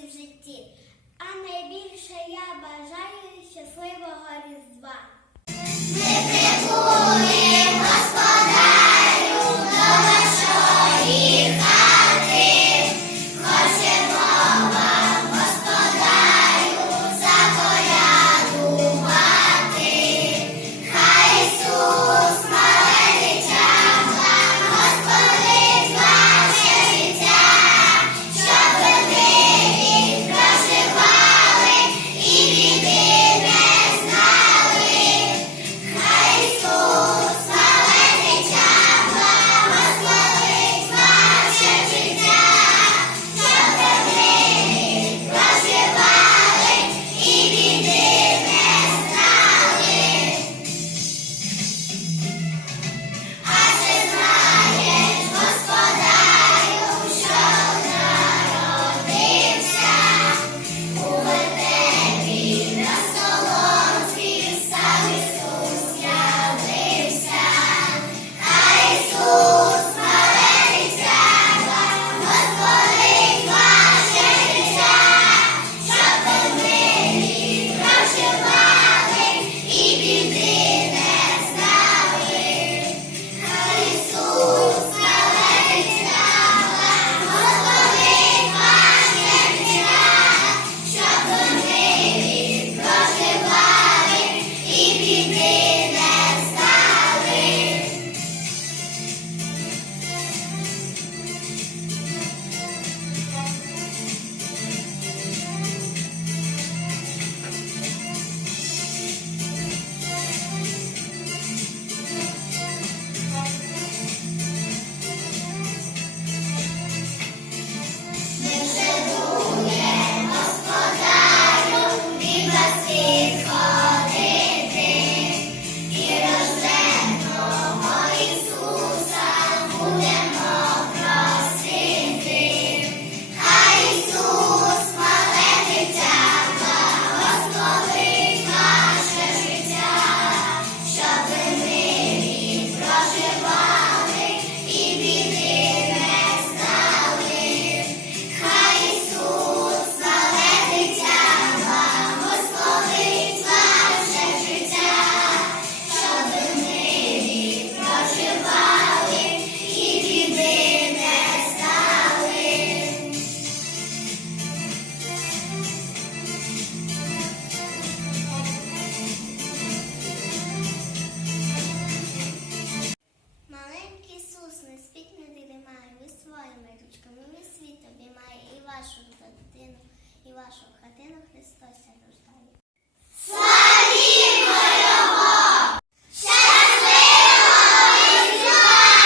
радості в житті, а найбільше я бажаю щасливого різдва. Eu acho